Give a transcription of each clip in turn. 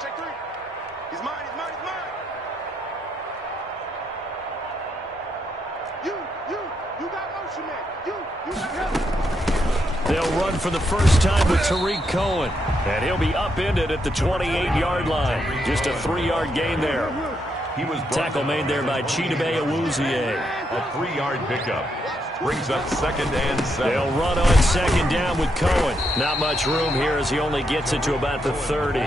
check three. He's mine, he's mine, he's mine. You got motion, man. You got help. They'll run for the first time with Tariq Cohen. And he'll be upended at the 28-yard line. Just a 3-yard gain there. He was tackle made there by Chidobe Awuzie. A 3-yard pickup. Brings up 2nd and 7. They'll run on 2nd down with Cohen. Not much room here as he only gets it to about the 30.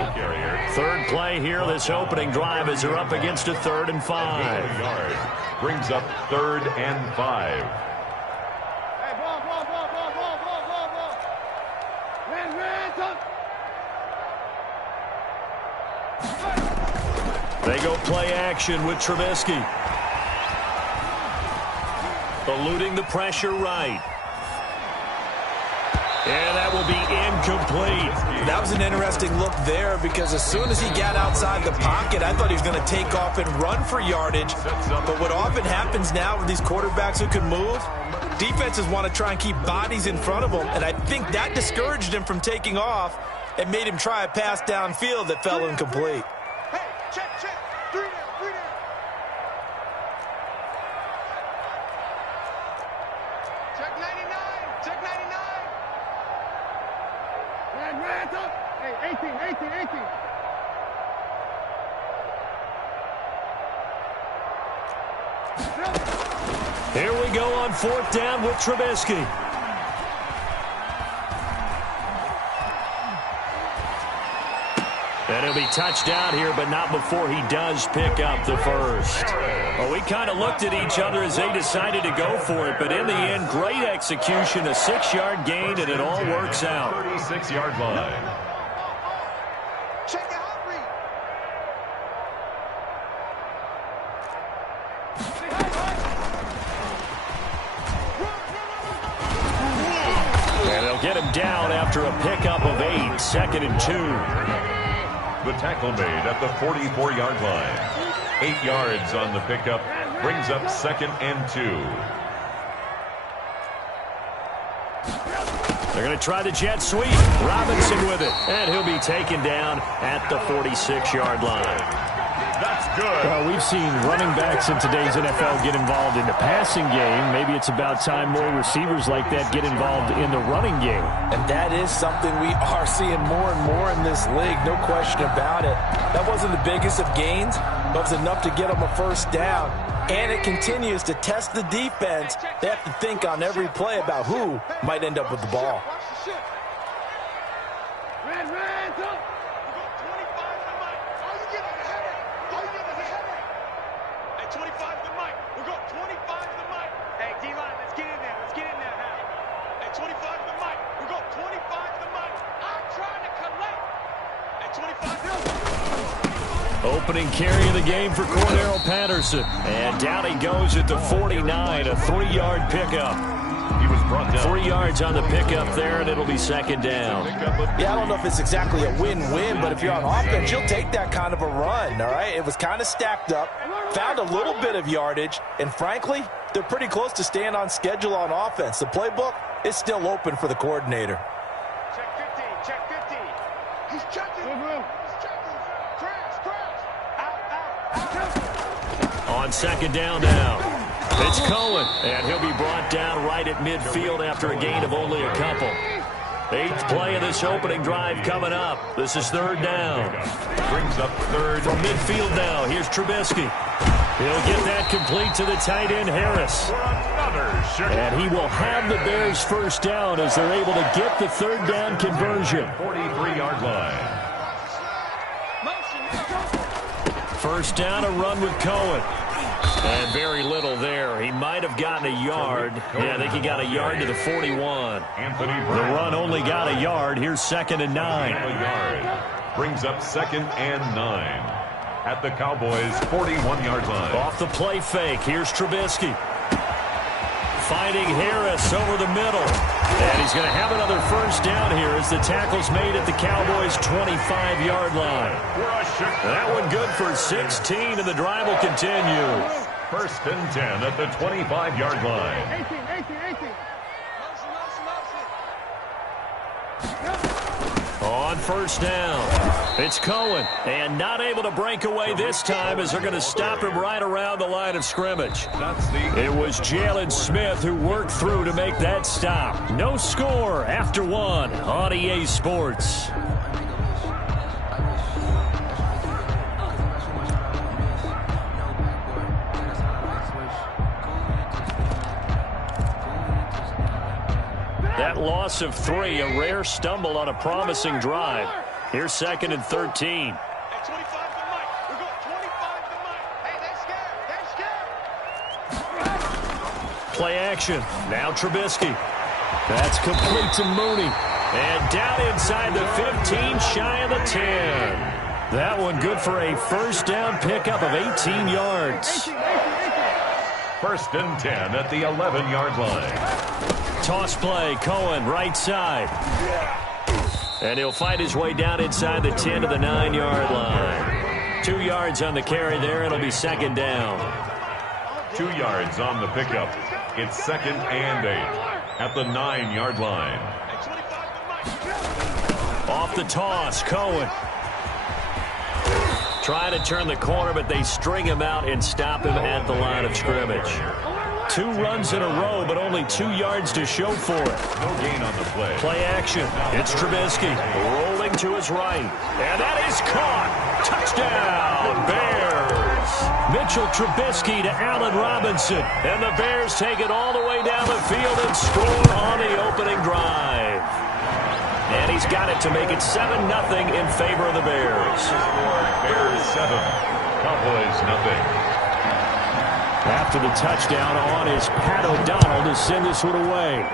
Third play here, this opening drive as they're up against a 3rd and 5. Brings up 3rd and 5. They go play action with Trubisky. Eluding the pressure right. And that will be incomplete. That was an interesting look there because as soon as he got outside the pocket, I thought he was going to take off and run for yardage. But what often happens now with these quarterbacks who can move, defenses want to try and keep bodies in front of them. And I think that discouraged him from taking off and made him try a pass downfield that fell incomplete. Hey, check. 3 down. Check 99. Check 99. Red up. Hey, 18. Here we go on 4th down with Trubisky. And he'll be touched out here, but not before he does pick up the first. Well, we kind of looked at each other as they decided to go for it, but in the end, great execution, a 6-yard gain, and it all works out. 36-yard line. Check it out, Reed. And they'll get him down after a pickup of 8, 2nd and 2. The tackle made at the 44-yard line. 8 yards on the pickup. Brings up 2nd and 2. They're going to try the jet sweep. Robinson with it. And he'll be taken down at the 46-yard line. That's good. Well, we've seen running backs in today's NFL get involved in the passing game. Maybe it's about time more receivers like that get involved in the running game. And that is something we are seeing more and more in this league, no question about it. That wasn't the biggest of gains, but it was enough to get them a first down. And it continues to test the defense. They have to think on every play about who might end up with the ball. Opening carry of the game for Cordero Patterson. And down he goes at the 49, a 3-yard pickup. He was brought down. 3 yards on the pickup there, and it'll be 2nd down. Yeah, I don't know if it's exactly a win-win, but if you're on offense, you'll take that kind of a run, all right? It was kind of stacked up, found a little bit of yardage, and frankly, they're pretty close to staying on schedule on offense. The playbook is still open for the coordinator. Check 50. Check 50. He's checking. He's checking. Crash. Out. On 2nd down now. It's Cohen, and he'll be brought down right at midfield after a gain of only a couple. 8th play of this opening drive coming up. This is 3rd down. Brings up 3rd. From midfield now, here's Trubisky. He'll get that complete to the tight end, Harris. And he will have the Bears first down as they're able to get the 3rd down conversion. 43-yard line. First down, a run with Cohen. And very little there. He might have gotten a yard. Yeah, I think he got a yard to the 41. The run only got a yard. Here's 2nd and 9. A yard. Brings up 2nd and 9. At the Cowboys' 41-yard line. Off the play fake. Here's Trubisky. Finding Harris over the middle. And he's going to have another first down here as the tackle's made at the Cowboys' 25-yard line. That one good for 16, and the drive will continue. 1st and 10 at the 25-yard line. 18. On On first down, it's Cohen. And not able to break away this time as they're going to stop him right around the line of scrimmage. It was Jalen Smith who worked through to make that stop. No score after one on EA Sports. That loss of 3, a rare stumble on a promising drive. Here's 2nd and 13. Hey, 25 to Mike. We're going 25 to Mike. Hey, they're scared. Play action. Now Trubisky. That's complete to Mooney. And down inside the 15, shy of the 10. That one good for a first down pickup of 18 yards. 1st and 10 at the 11-yard line. Toss play, Cohen, right side. And he'll fight his way down inside the 10 to the 9-yard line. 2 yards on the carry there. It'll be 2nd down. 2 yards on the pickup. It's 2nd and 8 at the 9-yard line. Off the toss, Cohen. Trying to turn the corner, but they string him out and stop him at the line of scrimmage. 2 runs in a row, but only 2 yards to show for it. No gain on the play. Play action. It's Trubisky rolling to his right. And that is caught. Touchdown, Bears. Mitchell Trubisky to Allen Robinson. And the Bears take it all the way down the field and score on the opening drive. And he's got it to make it 7-0 in favor of the Bears. Bears 7, Cowboys nothing. After the touchdown on is Pat O'Donnell to send this one away.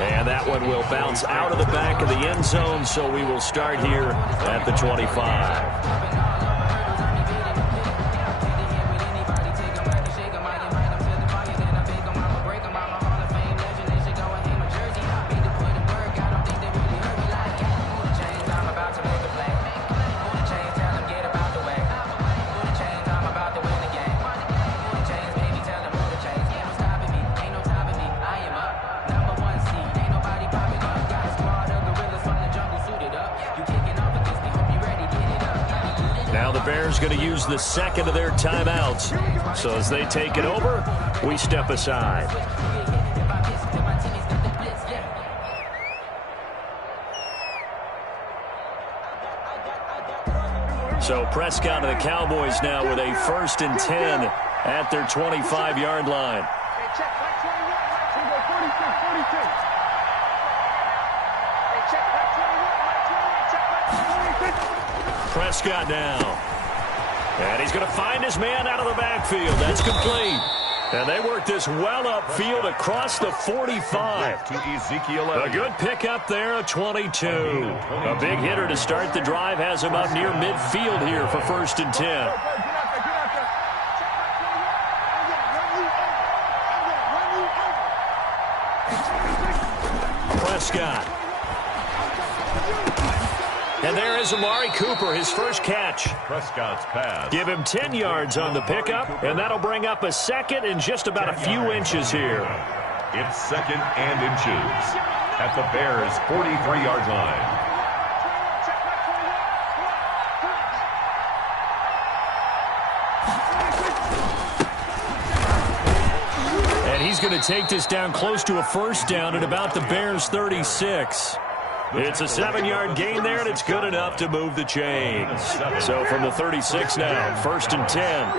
And that one will bounce out of the back of the end zone, so we will start here at the 25. Bears going to use the 2nd of their timeouts. So as they take it over, we step aside. So Prescott and the Cowboys now with a 1st and 10 at their 25-yard line. Prescott now. And he's going to find his man out of the backfield. That's complete. And they work this well upfield across the 45. To Ezekiel. A good pickup there, a 22. A big hitter to start the drive has him up near midfield here for 1st and 10. Prescott. And there is Amari Cooper, his first catch. Prescott's pass. Give him 10 yards on the pickup, and that'll bring up a 2nd and just about a few inches here. It's 2nd and inches at the Bears' 43-yard line. And he's going to take this down close to a 1st down at about the Bears' 36. It's a 7-yard gain there, and it's good enough to move the chains. So from the 36 now, 1st and 10.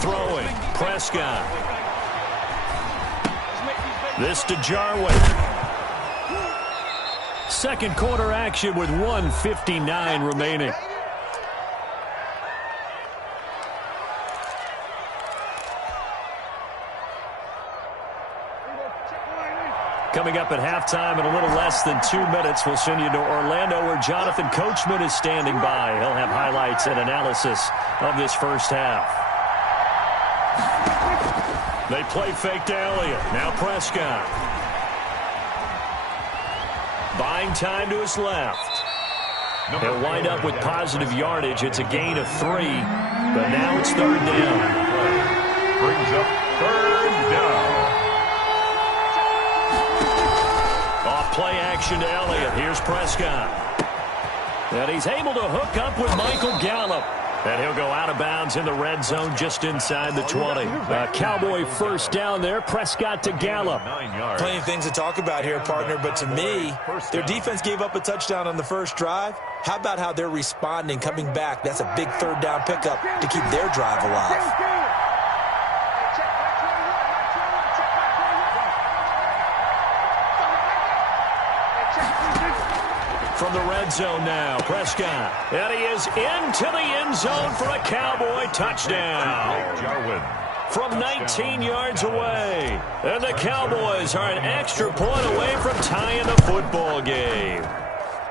Throwing, Prescott. This to Jarwin. 2nd quarter action with 1:59 remaining. Coming up at halftime in a little less than 2 minutes, we'll send you to Orlando where Jonathan Coachman is standing by. He'll have highlights and analysis of this first half. They play fake to Elliott. Now Prescott. Buying time to his left. He'll wind up with positive yardage. It's a gain of 3, but now it's 3rd down. Brings up 3rd down. Off play action to Elliott. Here's Prescott. And he's able to hook up with Michael Gallup. And he'll go out of bounds in the red zone just inside the 20. Cowboy first down there. Prescott to Gallup. 9 yards. Plenty of things to talk about here, partner, but to me, their defense gave up a touchdown on the first drive. How about how they're responding, coming back? That's a big 3rd down pickup to keep their drive alive. From the red zone now, Prescott. And he is into the end zone for a Cowboy touchdown. Jarwin. From 19 yards away. And the Cowboys are an extra point away from tying the football game.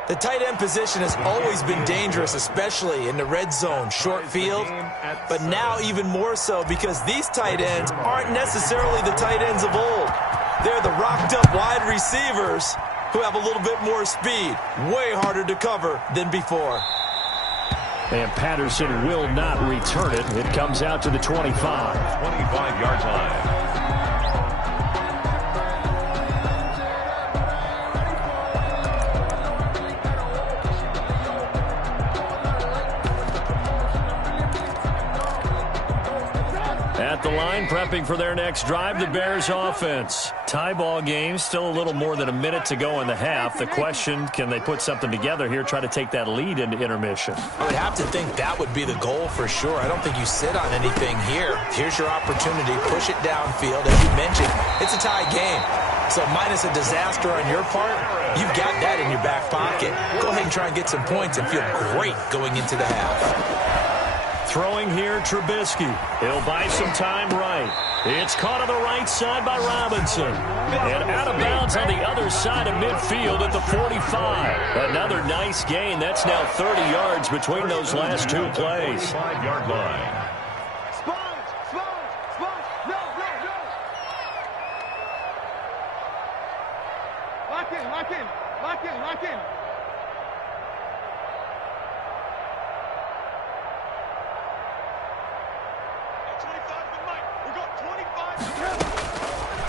The tight end position has always been dangerous, especially in the red zone, short field. But now even more so because these tight ends aren't necessarily the tight ends of old. They're the rocked-up wide receivers who have a little bit more speed, way harder to cover than before. And Patterson will not return it. It comes out to the 25. 25-yard line. At the line, prepping for their next drive, the Bears offense. Tie ball game, still a little more than a minute to go in the half. The question, can they put something together here, try to take that lead into intermission? I would have to think that would be the goal for sure. I don't think you sit on anything here. Here's your opportunity. Push it downfield. As you mentioned, it's a tie game. So minus a disaster on your part, you've got that in your back pocket. Go ahead and try and get some points and feel great going into the half. Throwing here, Trubisky. He'll buy some time right. It's caught on the right side by Robinson. And out of bounds on the other side of midfield at the 45. Another nice gain. That's now 30 yards between those last 2 plays. 5-yard line. Lock in.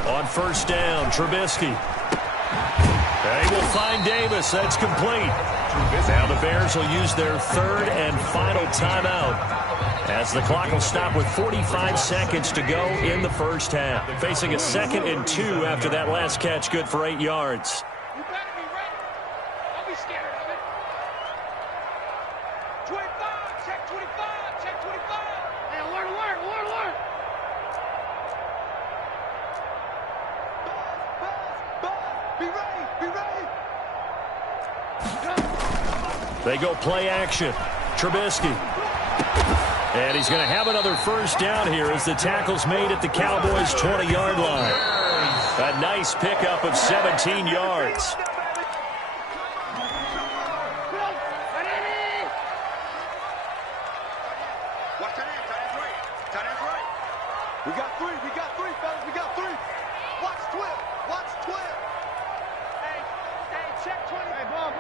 On first down, Trubisky. They will find Davis. That's complete. Now the Bears will use their 3rd and final timeout as the clock will stop with 45 seconds to go in the first half. Facing a 2nd and 2 after that last catch, good for 8 yards. You better be ready. Don't be scared of it. 25, check 25, check 25. Hey, alert. Be ready. They go play action. Trubisky. And he's going to have another first down here as the tackle's made at the Cowboys' 20-yard line. A nice pickup of 17 yards. Watch that end, tight end's right. We got three, fellas. We got three. Watch Twill. Hey, check 20. Hey, ball.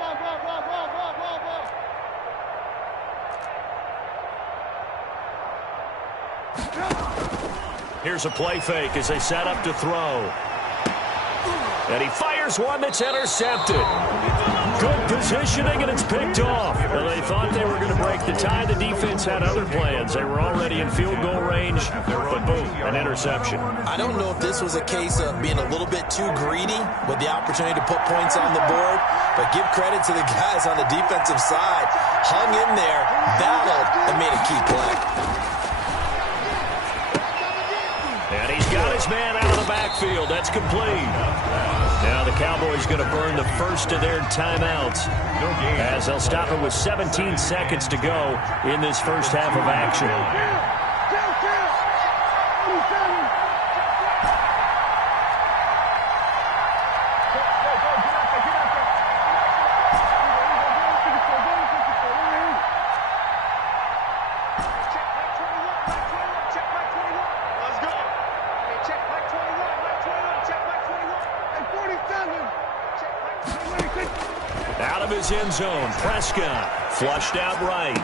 Here's a play fake as they set up to throw. And he fires one that's intercepted. Good positioning, and it's picked off. Well, they thought they were going to break the tie. The defense had other plans. They were already in field goal range, but boom, an interception. I don't know if this was a case of being a little bit too greedy with the opportunity to put points on the board, but give credit to the guys on the defensive side. Hung in there, battled, and made a key play. And he's got his man out of the backfield. That's complete. Now the Cowboys going to burn the first of their timeouts as they'll stop it with 17 seconds to go in this first half of action. Check Out of his end zone, Prescott flushed out right.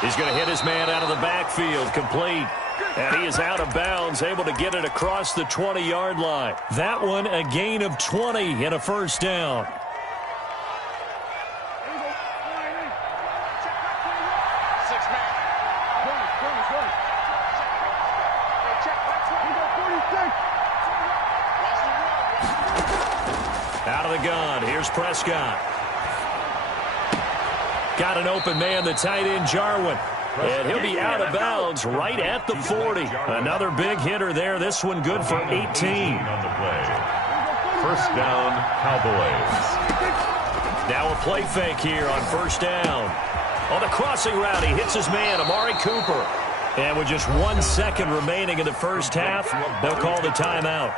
He's going to hit his man out of the backfield, complete. And he is out of bounds, able to get it across the 20-yard line. That one, a gain of 20 and a first down. Out of the gun, here's Prescott. Got an open man, the tight end, Jarwin. And he'll be out of bounds right at the 40. Another big hitter there. This one good for 18. On the play. First down, Cowboys. Now a play fake here on first down. On the crossing route, he hits his man, Amari Cooper. And with just 1 second remaining in the first half, they'll call the timeout.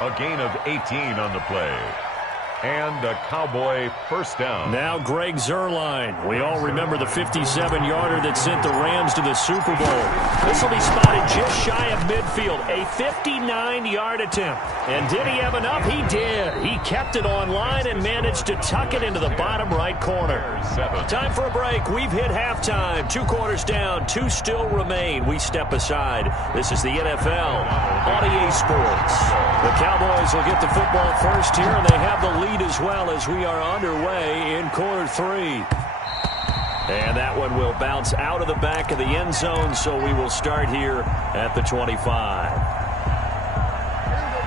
A gain of 18 on the play. And a Cowboy first down. Now Greg Zuerlein. We all remember the 57-yarder that sent the Rams to the Super Bowl. This will be spotted just shy of midfield. A 59-yard attempt. And did he have enough? He did. He kept it on line and managed to tuck it into the bottom right corner. Time for a break. We've hit halftime. 2 quarters down. 2 still remain. We step aside. This is the NFL on EA Sports. The Cowboys will get the football first here, and they have the lead as well as we are underway in quarter 3. And that one will bounce out of the back of the end zone, so we will start here at the 25.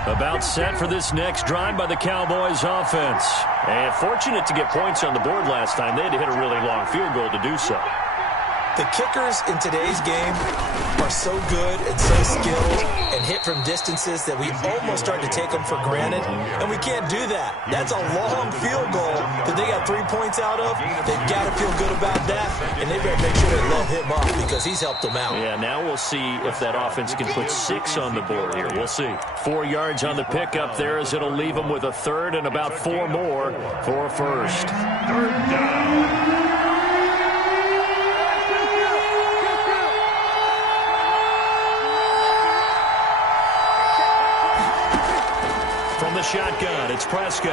About set for this next drive by the Cowboys offense. And fortunate to get points on the board last time. They had to hit a really long field goal to do so. The kickers in today's game are so good and so skilled and hit from distances that we almost start to take them for granted, and we can't do that. That's a long field goal that they got 3 points out of. They've got to feel good about that, and they better make sure they love him up because he's helped them out. Yeah, now we'll see if that offense can put 6 on the board here. We'll see. 4 yards on the pickup there as it'll leave them with a third and about 4 more for a first. Third down. Shotgun, it's Prescott.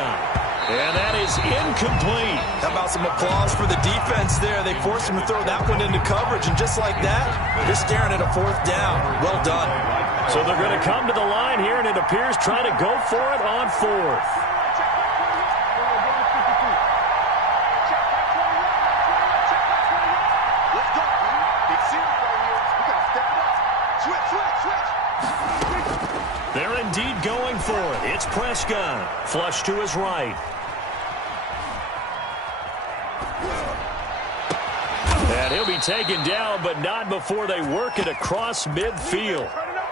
And that is incomplete. How about some applause for the defense there? They forced him to throw that one into coverage, and just like that, they're staring at a 4th down. Well done. So they're going to come to the line here, and it appears trying to go for it on 4th. They're indeed going for it. It's Prescott. Flush to his right. And he'll be taken down, but not before they work it across midfield.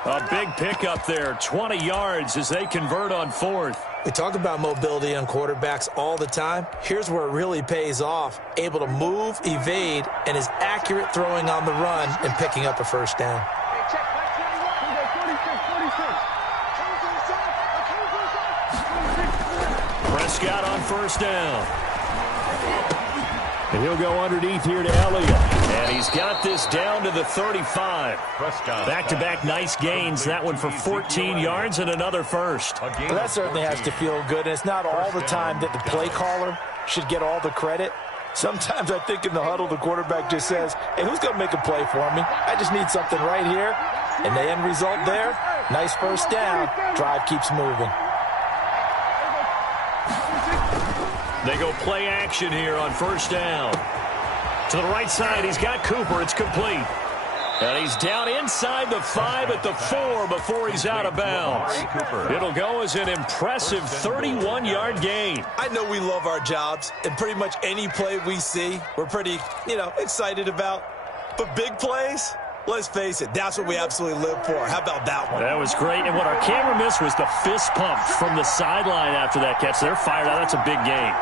A big pickup there, 20 yards as they convert on 4th. We talk about mobility on quarterbacks all the time. Here's where it really pays off. Able to move, evade, and is accurate throwing on the run and picking up a first down. Prescott on first down. And he'll go underneath here to Elliott. And he's got this down to the 35. Back-to-back nice gains. That one for 14 yards and another first. Well, that certainly has to feel good. And it's not all the time that the play caller should get all the credit. Sometimes I think in the huddle, the quarterback just says, hey, who's going to make a play for me? I just need something right here. And the end result there, nice first down. Drive keeps moving. They go play action here on first down. To the right side, he's got Cooper. It's complete. And he's down inside the 5 at the 4 before he's out of bounds. It'll go as an impressive 31-yard gain. I know we love our jobs, and pretty much any play we see, we're pretty, excited about. But big plays, let's face it, that's what we absolutely live for. How about that one? That was great. And what our camera missed was the fist pump from the sideline after that catch. They're fired out. That's a big gain.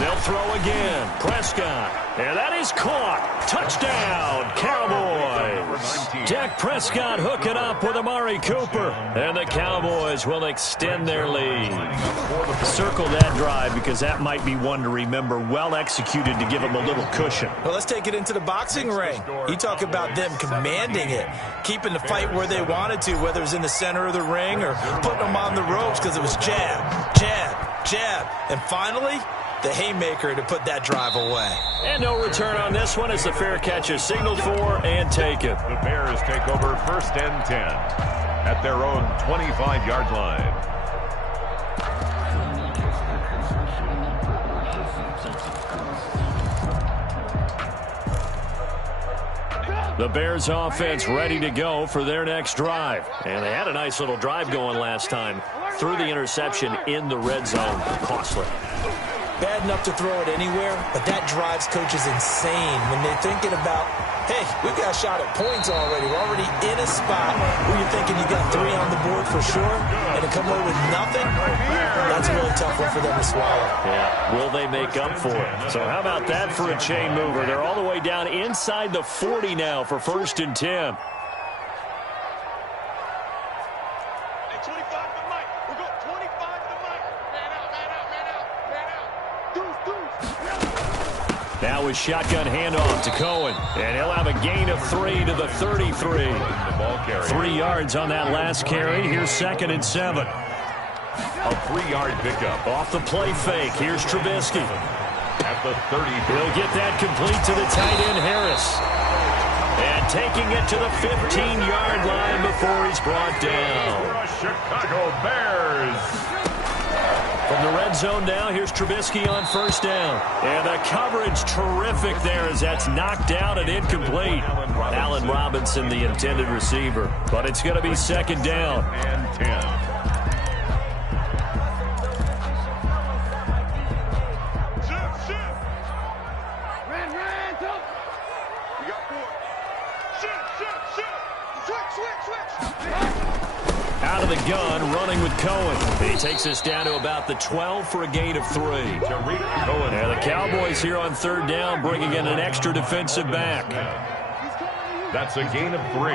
They'll throw again. Prescott. And that is caught. Touchdown, Cowboys. Dak Prescott hooking up with Amari Cooper. And the Cowboys will extend their lead. Circle that drive because that might be one to remember. Well executed to give them a little cushion. Well, let's take it into the boxing ring. You talk about them commanding it, keeping the fight where they wanted to, whether it was in the center of the ring or putting them on the ropes because it was jab, jab, jab. And finally, the haymaker to put that drive away. And no return on this one as the fair catch is signaled for and taken. The Bears take over 1st and 10 at their own 25-yard line. The Bears offense ready to go for their next drive. And they had a nice little drive going last time. Threw the interception in the red zone. Costly. Bad enough to throw it anywhere, but that drives coaches insane when they're thinking about, hey, we've got a shot at points already. We're already in a spot where you're thinking you got 3 on the board for sure, and to come away with nothing, that's a really tough one for them to swallow. Yeah, will they make up for it? So how about that for a chain mover? They're all the way down inside the 40 now for 1st and 10. Now with shotgun handoff to Cohen. And he'll have a gain of 3 to the 33. 3 yards on that last carry. Here's 2nd and 7. A 3-yard pickup. Off the play fake. Here's Trubisky. At the 30. He'll get that complete to the tight end, Harris. And taking it to the 15-yard line before he's brought down. Chicago Bears. From the red zone now, here's Trubisky on 1st down. And the coverage terrific there as that's knocked down and incomplete. Allen Robinson, the intended receiver. But it's going to be 2nd down. And 10. We got 4. Switch. Out of the gun, running with Cohen. He takes us down to about the 12 for a gain of 3. And the Cowboys here on 3rd down, bringing in an extra defensive back. That's a gain of 3.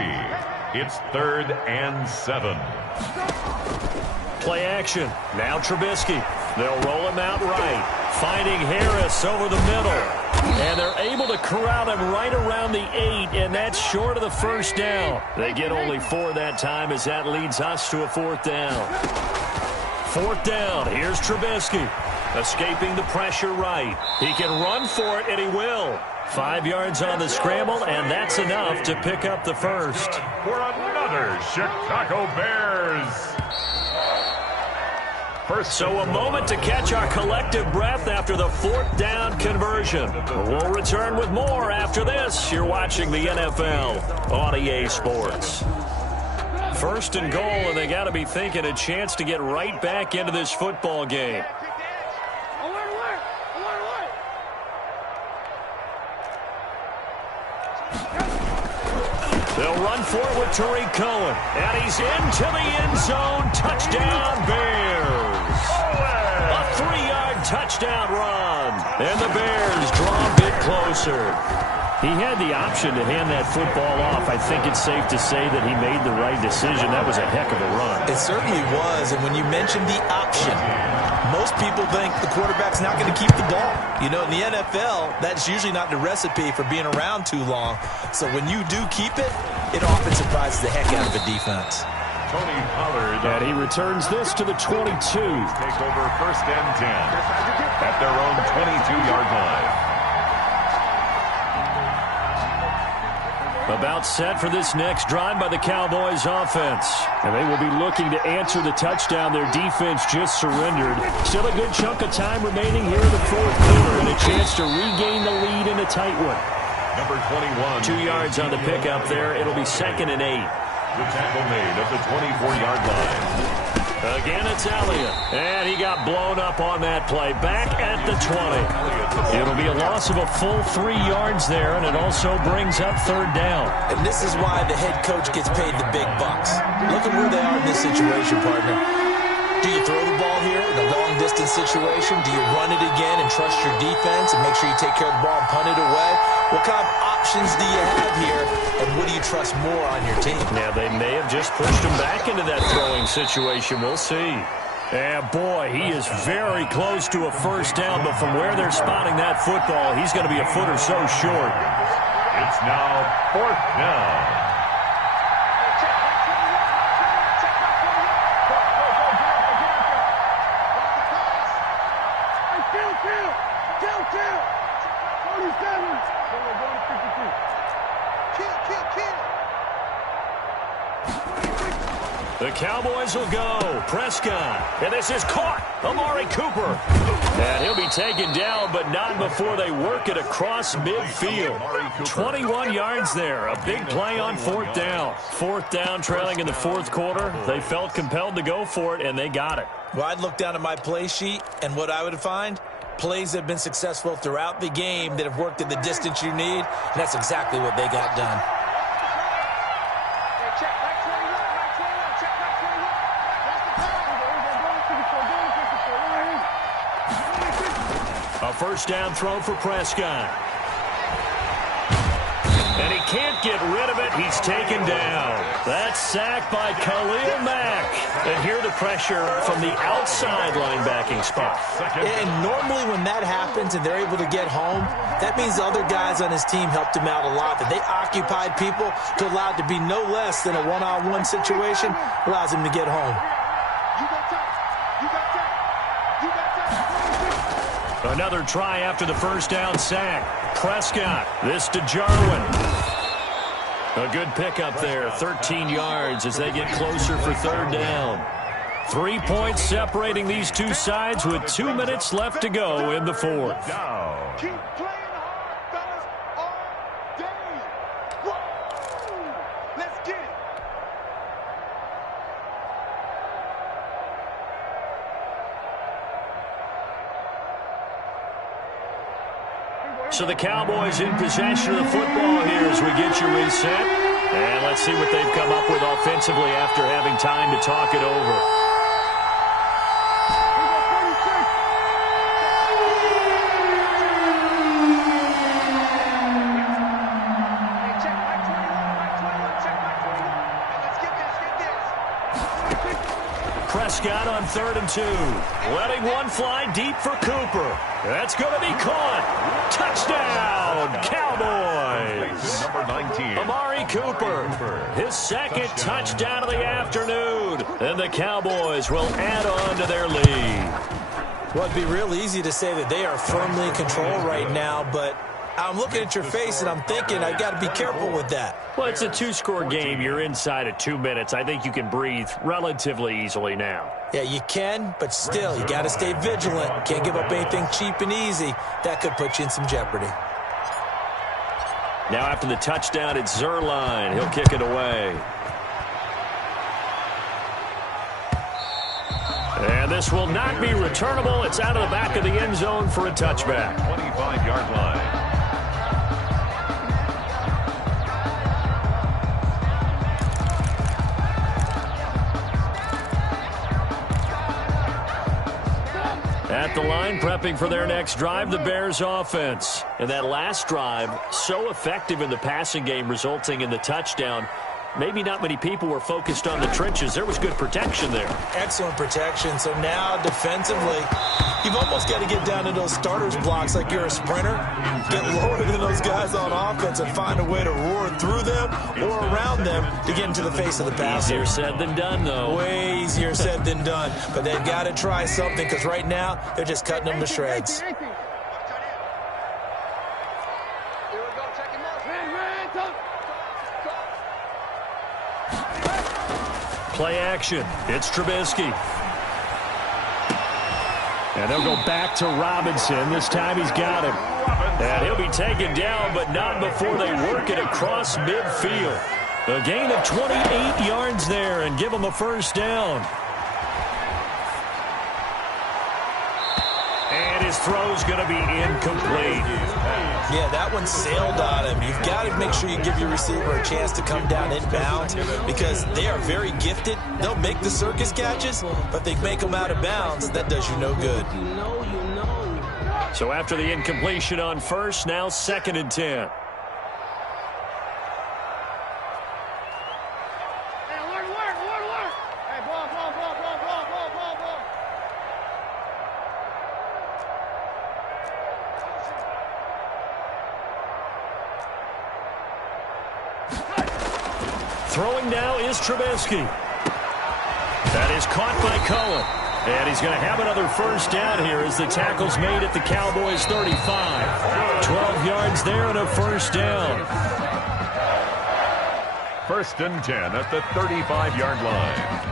It's 3rd and 7. Play action. Now Trubisky. They'll roll him out right. Finding Harris over the middle. And they're able to corral him right around the 8, and that's short of the 1st down. They get only 4 that time as that leads us to a 4th down. 4th down. Here's Trubisky. Escaping the pressure right. He can run for it, and he will. 5 yards on the scramble, and that's enough to pick up the 1st. For another Chicago Bears. So a moment to catch our collective breath after the 4th down conversion. We'll return with more after this. You're watching the NFL on EA Sports. 1st and goal, and they got to be thinking a chance to get right back into this football game. They'll run for it with Tariq Cohen. And he's into the end zone. Touchdown, Bears. A 3-yard touchdown run. And the Bears draw a bit closer. He had the option to hand that football off. I think it's safe to say that he made the right decision. That was a heck of a run. It certainly was. And when you mentioned the option, most people think the quarterback's not going to keep the ball. You know, in the NFL, that's usually not the recipe for being around too long. So when you do keep it, it often surprises the heck out of a defense. Tony Pollard. And he returns this to the 22. Take over 1st and 10 at their own 22-yard line. About set for this next drive by the Cowboys offense. And they will be looking to answer the touchdown their defense just surrendered. Still a good chunk of time remaining here in the 4th quarter and a chance to regain the lead in a tight one. Number 21. 2 yards on the pickup there. It'll be 2nd and 8. The tackle made at the 24-yard line. Again, it's Elliott. And he got blown up on that play. Back at the 20. It'll be a loss of a full 3 yards there, and it also brings up 3rd down. And this is why the head coach gets paid the big bucks. Look at where they are in this situation, partner. Do you throw the ball here in a long-distance situation? Do you run it again and trust your defense and make sure you take care of the ball and punt it away? What kind of options do you have here, and what do you trust more on your team? Now, they may have just pushed him back into that throwing situation. We'll see. And, boy, he is very close to a first down, but from where they're spotting that football, he's going to be a foot or so short. It's now 4th down. The Cowboys will go. Prescott. And this is caught. Amari Cooper. And he'll be taken down, but not before they work it across midfield. 21 yards there. A big play on 4th down. 4th down, trailing in the 4th quarter. They felt compelled to go for it, and they got it. Well, I'd look down at my play sheet, and what I would find, plays that have been successful throughout the game that have worked at the distance you need, and that's exactly what they got done. A first down throw for Prescott. And he can't get rid of it. He's taken down. That's sacked by Khalil Mack. And here the pressure from the outside linebacking spot. And normally when that happens and they're able to get home, that means the other guys on his team helped him out a lot. That they occupied people to allow it to be no less than a one-on-one situation allows him to get home. Another try after the first down sack. Prescott. This to Jarwin. A good pickup there. 13 yards as they get closer for 3rd down. 3 points separating these two sides with 2 minutes left to go in the 4th. Keep playing hard, fellas, all day. Whoa! Let's get it. So the Cowboys in possession of the football here as we get you reset. And let's see what they've come up with offensively after having time to talk it over. Prescott on 3rd and 2. Letting one fly deep for Cooper. That's going to be caught. Touchdown, Cowboys. Number 19. Amari Cooper, his 2nd touchdown of the afternoon. And the Cowboys will add on to their lead. Well, it'd be real easy to say that they are firmly in control right now, but I'm looking at your face and I'm thinking I've got to be careful with that. Well, it's a 2-score game. You're inside of 2 minutes. I think you can breathe relatively easily now. Yeah, you can, but still, you got to stay vigilant. Can't give up anything cheap and easy. That could put you in some jeopardy. Now after the touchdown, it's Zerline. He'll kick it away. And this will not be returnable. It's out of the back of the end zone for a touchback. 25-yard line. At the line, prepping for their next drive, the Bears offense. And that last drive, so effective in the passing game, resulting in the touchdown. Maybe not many people were focused on the trenches. There was good protection there. Excellent protection. So now, defensively, you've almost got to get down to those starters blocks like you're a sprinter. Get lower than those guys on offense and find a way to roar through them or around them to get into the face of the passer. Easier said than done, though. Way easier said than done. But they've got to try something because right now, they're just cutting them to shreds. Play action. It's Trubisky. And they'll go back to Robinson. This time he's got him. And he'll be taken down, but not before they work it across midfield. A gain of 28 yards there and give him a first down. And his throw's going to be incomplete. Yeah, that one sailed on him. You've got to make sure you give your receiver a chance to come down inbounds because they are very gifted. They'll make the circus catches, but they make them out of bounds. That does you no good. So after the incompletion on first, now 2nd and 10. Throwing now is Trubisky. That is caught by Cohen. And he's going to have another first down here as the tackle's made at the Cowboys 35. 12 yards there and a first down. 1st and 10 at the 35-yard line.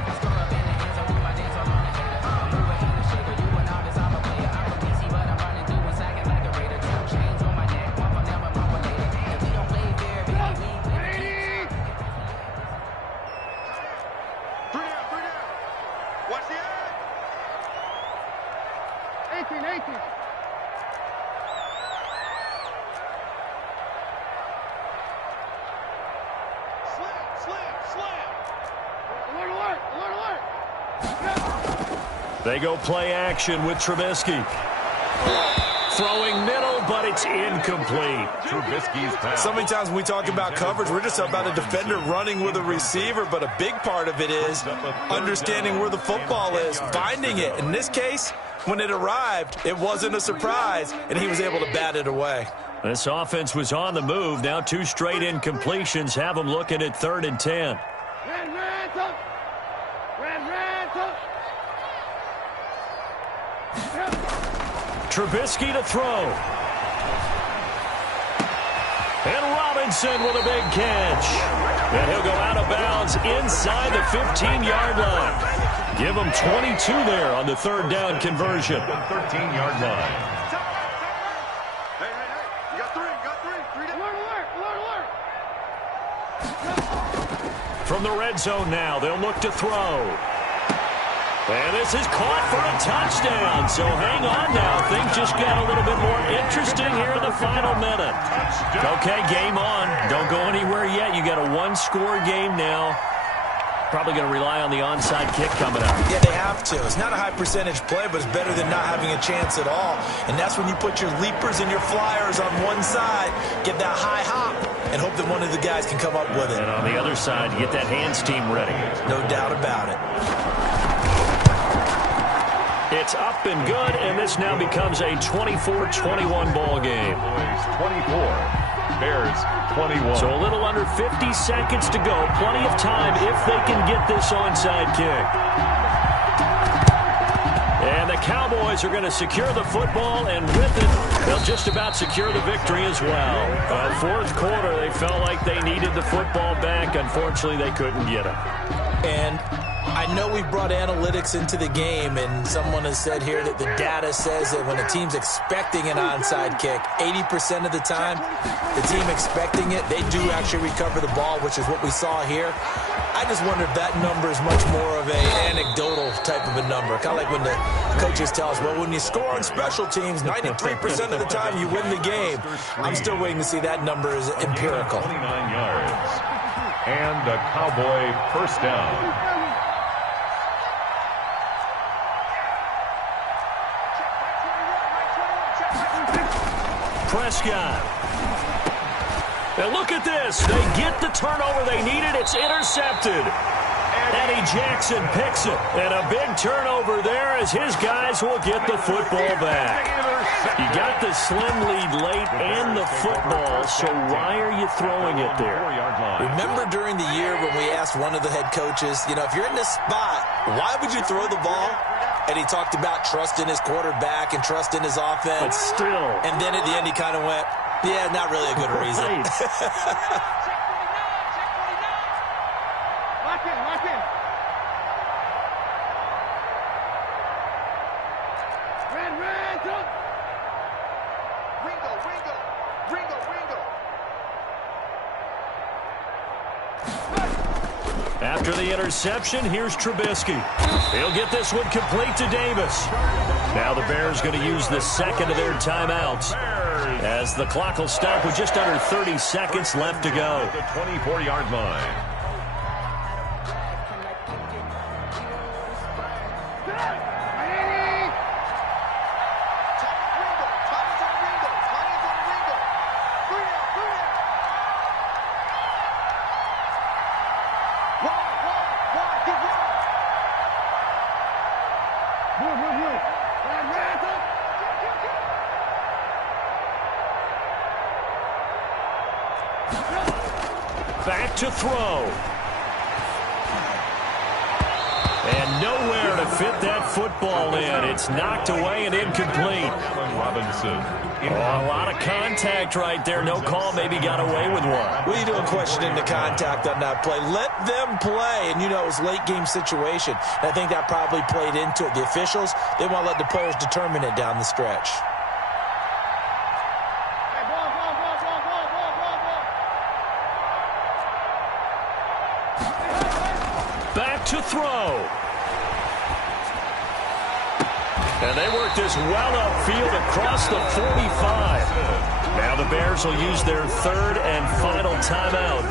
They go play action with Trubisky. Throwing middle, but it's incomplete. Trubisky's pass. So many times when we talk about coverage, we're just about a defender running with a receiver, but a big part of it is understanding where the football is, finding it. In this case, when it arrived, it wasn't a surprise, and he was able to bat it away. This offense was on the move. Now 2 straight incompletions have them looking at 3rd and 10. Trubisky to throw. And Robinson with a big catch. And he'll go out of bounds inside the 15-yard line. Give him 22 there on the 3rd down conversion. The 13-yard line. Hey, you got 3. From the red zone now, they'll look to throw. And this is caught for a touchdown. So hang on now. Things just got a little bit more interesting here in the final minute. Okay, game on. Don't go anywhere yet. You got a 1-score game now. Probably going to rely on the onside kick coming up. Yeah, they have to. It's not a high percentage play, but it's better than not having a chance at all. And that's when you put your leapers and your flyers on one side, get that high hop, and hope that one of the guys can come up with it. And on the other side, you get that hands team ready. No doubt about it. It's up and good, and this now becomes a 24-21 ball game. 24, Bears 21. So a little under 50 seconds to go. Plenty of time if they can get this onside kick. And the Cowboys are going to secure the football, and with it, they'll just about secure the victory as well. 4th quarter, they felt like they needed the football back. Unfortunately, they couldn't get it. And I know we brought analytics into the game, and someone has said here that the data says that when a team's expecting an onside kick, 80% of the time, the team expecting it, they do actually recover the ball, which is what we saw here. I just wonder if that number is much more of an anecdotal type of a number. Kind of like when the coaches tell us, well, when you score on special teams, 93% of the time you win the game. I'm still waiting to see that number is empirical. 29 yards. And a Cowboy first down. Prescott. Now look at this. They get the turnover they needed. It's intercepted. Eddie Jackson picks it. And a big turnover there as his guys will get the football back. You got the slim lead late and the football, so why are you throwing it there? Remember during the year when we asked one of the head coaches, you know, if you're in this spot, why would you throw the ball? And he talked about trust in his quarterback and trust in his offense. But still. And then at the end he kind of went, yeah, not really a good reason. Lock in. Red, go. Ringo. After the interception, here's Trubisky. He'll get this one complete to Davis. Now the Bears going to use the second of their timeouts, as the clock will stop with just under 30 seconds left to go. The 24-yard line. Back to throw. And nowhere to fit that football in. It's knocked away and incomplete. Robinson. A lot of contact right there. No call. Maybe got away with one. What are you doing questioning the contact on that play? Let them play. And, you know, it was a late-game situation. And I think that probably played into it. The officials, they want to let the players determine it down the stretch. Back to throw. And they work this well upfield across the 45. Now the Bears will use their third and final timeout,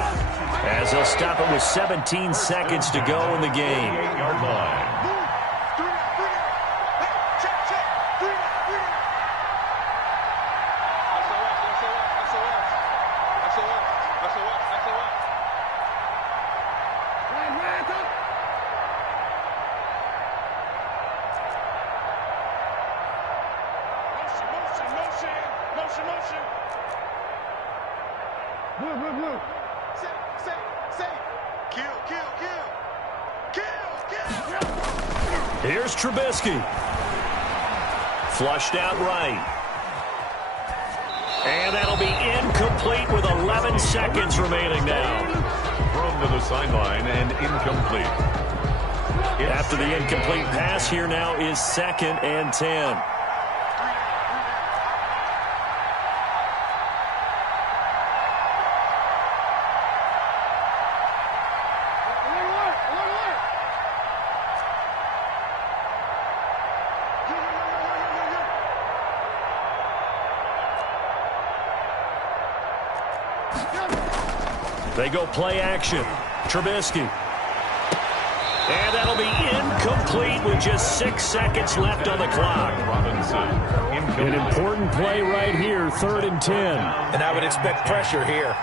as they'll stop it with 17 seconds to go in the game. 8-yard line. Here's Trubisky. Flushed out right. And that'll be incomplete with 11 seconds remaining now. Thrown to the sideline and incomplete. After the incomplete pass, here now is 2nd and 10. They go play action. Trubisky. And that'll be incomplete with just 6 seconds left on the clock. Robinson. An important play right here, 3rd and 10. And I would expect pressure here.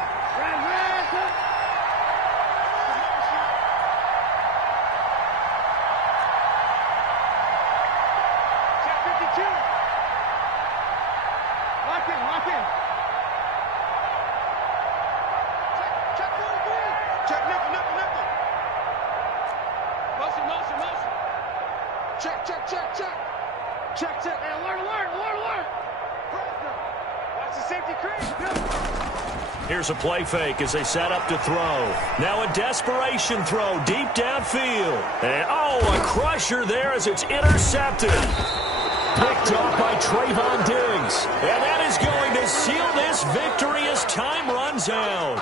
Here's a play fake as they set up to throw. Now a desperation throw deep downfield. And, a crusher there as it's intercepted. Picked off by Trayvon Diggs. And that is going to seal this victory as time runs out.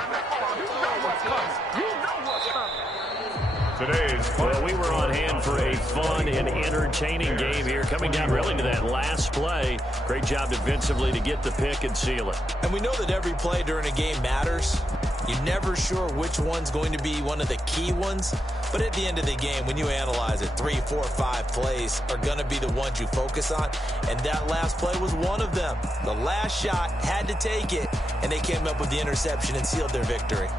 Well, we were on hand for a fun and entertaining game here, coming down really to that last play. Great job defensively to get the pick and seal it. And we know that every play during a game matters. You're never sure which one's going to be one of the key ones. But at the end of the game, when you analyze it, 3, 4, 5 plays are going to be the ones you focus on. And that last play was one of them. The last shot had to take it, and they came up with the interception and sealed their victory.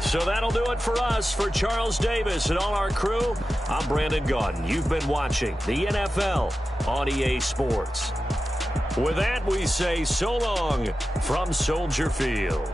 So that'll do it for us. For Charles Davis and all our crew, I'm Brandon Gaudin. You've been watching the NFL on EA Sports. With that, we say so long from Soldier Field.